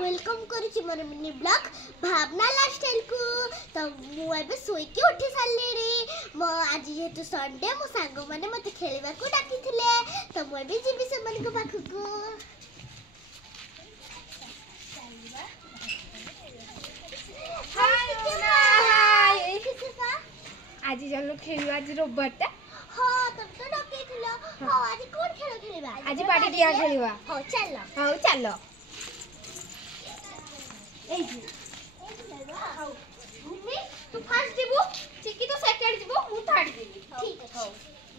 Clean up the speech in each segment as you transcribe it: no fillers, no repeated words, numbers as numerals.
Welcome करुची मोर mini blog भावना lifestyle को। तो मु एबे सोईकी उठी सारलेनी। मो आज जेहेतु संडे मो सांग माने मते खेलिबा को डाकिथिले, तो मु एबे जीबी से मन को पाखु। आज चलो खेलिबा। आज रविवार टा। हां तब तो डाकिथिलो। हां आज कोन खेल खेलिबा? आज बाडी डिया खेलिबा। हां चलो। हां चलो। ए जी हां मम्मी तू फर्स्ट जीबू, चिकी तो सेकंड जीबू, मु थर्ड जीबी। ठीक है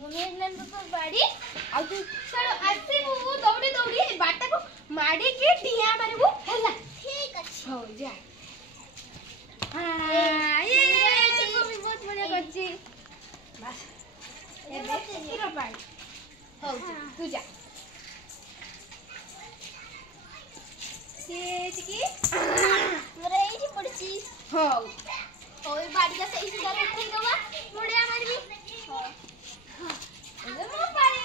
मम्मी नंद तो बाडी आ तू चलो आसी मु दौड़ी दौड़ी बाटा को माडी के डिया मारबू हैला। ठीक है हो जा। हां ये चिको भी बहुत बढ़िया करची। बस ए देख हीरो बाई हो तू जा। ये चिकी मोरे एठी पड़ची। हो ओई बाडी का सही सीधा रखी दवा मुड़िया मारबी। हां ए मो पारी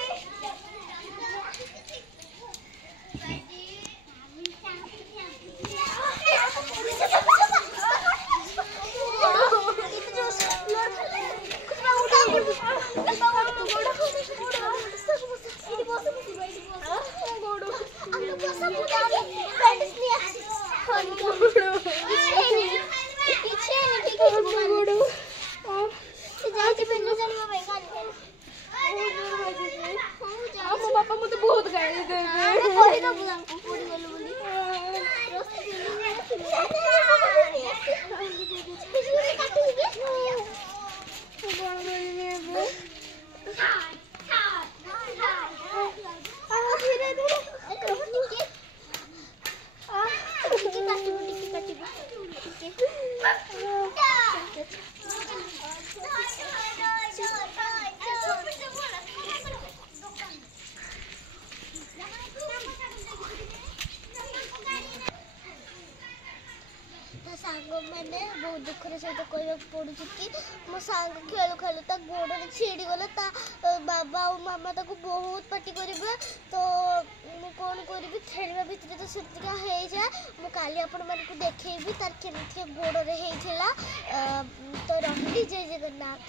बापा मुझे बहुत गाली देबे। कोई ना बुलान को पड़ी गेलो बोली सांग मैंने बहुत दुख सहित कहवाक पड़ू कि मो सांग खेलु खेलु ता गोड़ छिड़ी गला। ता बाबा और मामा ताको बहुत पार्टी करेंगे। तो मु कौन करी खेलवा भितर तो सेतिका हो जाए। मु काली आपण मानकु देखैबी तार केमिति गोड़ रे हेइथिला। तो रहिली जय जगन्नाथ।